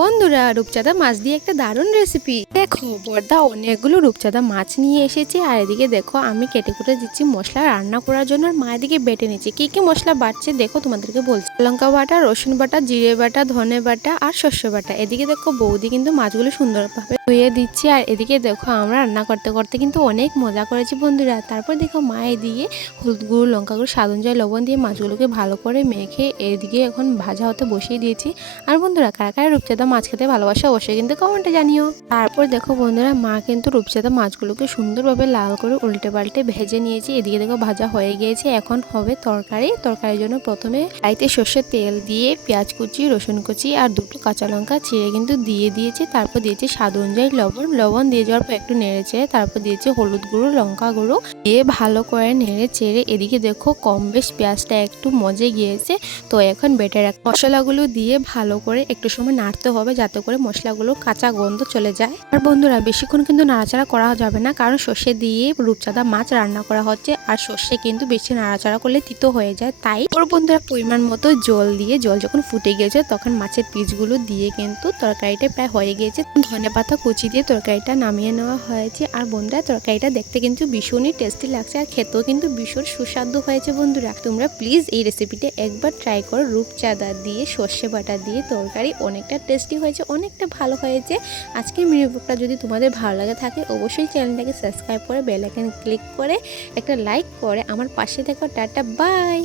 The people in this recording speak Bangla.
বন্ধুরা, রূপচাঁদা মাছ দিয়ে একটা দারুণ রেসিপি। দেখো বর্দা অনেকগুলো রূপচাঁদা মাছ নিয়ে এসেছে, আর এদিকে দেখো আমি কেটে কুটে দিচ্ছি মশলা রান্না করার জন্য। আর মা এদিকে বেটে নিচ্ছে। কি কি মশলা বাটছে দেখো, তোমাদেরকে বলছি। লঙ্কা বাটা, রসুন বাটা, জিরে বাটা, ধনে বাটা আর শস্য বাটা। এদিকে দেখো বৌদি কিন্তু মাছগুলো সুন্দরভাবে ধুয়ে দিচ্ছে। আর এদিকে দেখো আমরা রান্না করতে করতে কিন্তু অনেক মজা করেছি বন্ধুরা। তারপর দেখো মা এদিকে হলুদ গুঁড়ো, লঙ্কা গুঁড়ো, স্বাদ অনুযায়ী লবণ দিয়ে মাছগুলোকে ভালো করে মেখে এদিকে এখন ভাজা হতে বসিয়ে দিয়েছি। আর বন্ধুরা, কারা কারা রূপচাঁদা মাছ খেতে ভালোবাসে অবশ্যই কিন্তু কমেন্টে জানিও। তারপর দেখো বন্ধুরা, মা কিন্তু রূপচাঁদা মাছগুলোকে সুন্দরভাবে লাল করে উল্টে পাল্টে ভেজে নিয়েছি। এদিকে দেখো ভাজা হয়ে গিয়েছে। এখন হবে তরকারির জন্য প্রথমে কড়াইতে সর্ষের তেল দিয়ে পেঁয়াজ কুচি, রসুন কুচি আর দুটো কাঁচা লঙ্কা চিড়ে কিন্তু দিয়ে দিয়েছে। তারপর দিয়েছে স্বাদ অনুযায়ী লবণ দিয়ে যাওয়ার পর একটু নেড়ে চেড়ে তারপর দিয়েছে হলুদ গুঁড়ো, লঙ্কা গুঁড়ো দিয়ে ভালো করে নেড়ে চেড়ে এদিকে দেখো কম বেশ পেঁয়াজটা একটু মজে গিয়েছে। তো এখন বেটে রাখা মশলাগুলো দিয়ে ভালো করে একটু সময় নাড়তে হবে, যাতে করে মশলাগুলো কাঁচা গন্ধ চলে যায়। আর বন্ধুরা, বেশিক্ষণ কিন্তু নাড়াচাড়া করা যাবে না, কারণ সর্ষে দিয়ে রূপচাঁদা মাছ রান্না করা হচ্ছে। আর সর্ষে কিন্তু বেশি নাড়াচাড়া করলে তিতো হয়ে যায়। তাই ওর বন্ধুরা পরিমাণ মতো জল যখন ফুটে গিয়েছে তখন মাছের পিসগুলো দিয়ে কিন্তু তরকারিটা প্রায় হয়ে গিয়েছে। ধনেপাতা কুচি দিয়ে তরকারিটা নামিয়ে নেওয়া হয়েছে। আর বন্ধুরা, তরকারিটা দেখতে কিন্তু ভীষণই টেস্টি লাগছে, আর খেতেও কিন্তু ভীষণ সুস্বাদু হয়েছে। বন্ধুরা, তোমরা প্লিজ এই রেসিপিটা একবার ট্রাই করো। রূপচাঁদা দিয়ে সর্ষে বাটা দিয়ে তরকারি অনেকটা টেস্টি হয়েছে, অনেকটা ভালো হয়েছে। আজকের ভিডিওটা যদি তোমাদের ভালো লাগে থাকে অবশ্যই চ্যানেলটাকে সাবস্ক্রাইব করে বেল আইকন ক্লিক করে একটা লাইক করে আমার পাশে থেকো। Tata, by.